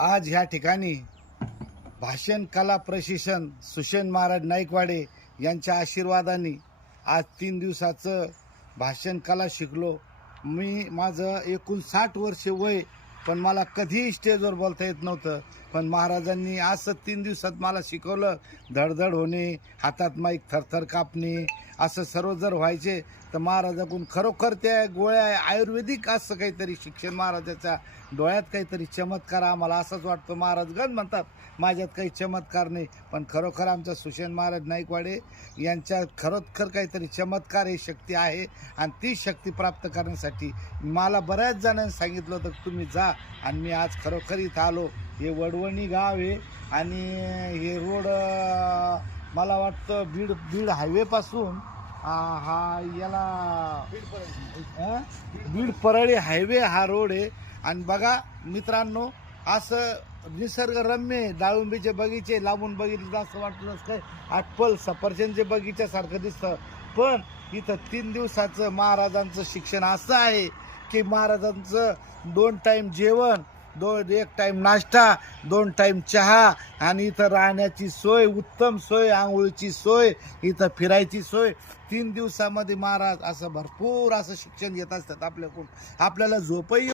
आज ह्या ठिकाणी भाषण कला प्रशिक्षण सुषेण महाराज नाईकवाडे यांच्या आशीर्वादाने आज 3 दिवसाचं भाषण कला शिकलो. माझं एकूण 60 वर्ष वय, पण मला कधीही स्टेजवर बोलता येत नव्हतं. पण महाराजांनी असं 3 दिवसात मला शिकवलं. धडधड होणे, हातात माईक थरथर कापणे, असं सर्व जर व्हायचे तर महाराजाकडून खरोखर त्या गोळ्या आयुर्वेदिक असं काहीतरी शिक्षण, महाराजाच्या डोळ्यात काहीतरी चमत्कार. आम्हाला असंच वाटतं, महाराज गण म्हणतात माझ्यात काही चमत्कार नाही, पण खरोखर आमचा सुषेण महाराज नाईकवाडे यांच्या खरोखर काहीतरी चमत्कार ही शक्ती आहे. आणि ती शक्ती प्राप्त करण्यासाठी मला बऱ्याच जणांनी सांगितलं होतं की तुम्ही जा, आणि मी आज खरोखर इथं आलो. हे वडवणी गाव आहे आणि हे रोड मला वाटतं बीड हायवेपासून हा याला बीड परळी हायवे हा रोड आहे. आणि बघा मित्रांनो, असं निसर्गरम्य डाळिंबीचे बगीचे लावून बघितलं तर असं वाटलं काय ॲपल सफरचंदचे बगीच्यासारखं दिसतं. पण इथं 3 दिवसाचं महाराजांचं शिक्षण असं आहे की महाराजांचं 2 टाईम जेवण, 1 टाईम नाश्ता, 2 टाईम चहा, आणि इथं राहण्याची सोय, उत्तम सोय, आंघोळीची सोय, इथं फिरायची सोय. 3 दिवसामध्ये महाराज असं भरपूर असं शिक्षण घेत असतात आपल्याकडून. आपल्याला झोपही